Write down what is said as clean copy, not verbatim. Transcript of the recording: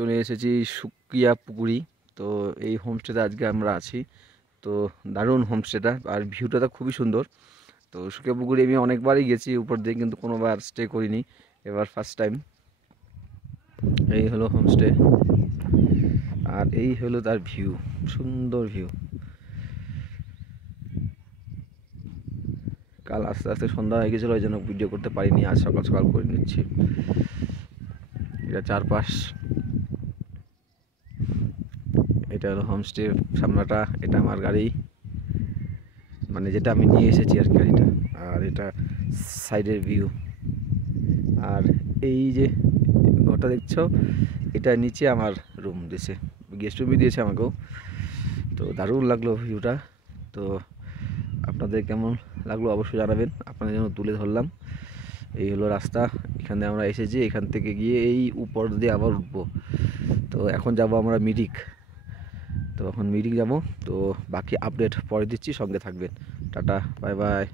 চলে এসেছি সুকিয়া পুকুরি। তো এই হোমস্টেতে আজকে আমরা আছি। তো দারুণ হোমস্টেটা, আর ভিউটা তো খুবই সুন্দর। তো সুকিয়া পুকুরি আমি অনেকবারই গেছি উপর দিয়ে, কিন্তু কোনোবার স্টে করিনি, এবার ফার্স্ট টাইম। এই হলো হোমস্টে, আর এই হলো তার ভিউ, সুন্দর ভিউ। কাল আস্তে আস্তে সন্ধ্যা হয়ে গেছিলো, ওই জন্য ভিডিও করতে পারিনি, আজ সকাল সকাল করে নিচ্ছি। এটা চারপাশ, এটা হলো হোমস্টের সামনাটা, এটা আমার গাড়ি, মানে যেটা আমি নিয়ে এসেছি আর কি গাড়িটা। আর এটা সাইডের ভিউ, আর এই যে ঘরটা দেখছো, এটা নিচে আমার রুম দিয়েছে, গেস্ট রুমই দিয়েছে আমাকেও। তো দারুণ লাগলো ভিউটা। তো আপনাদের কেমন লাগলো অবশ্যই জানাবেন, আপনাদের জন্য তুলে ধরলাম। এই হলো রাস্তা, এখানে আমরা এসেছি, এখান থেকে গিয়ে এই উপর দিয়ে আবার উঠবো। তো এখন যাব আমরা মিরিক, তো এখন মিরিক যাব। তো বাকি আপডেট পরে দিচ্ছি, সঙ্গে থাকবেন। Tata, bye bye.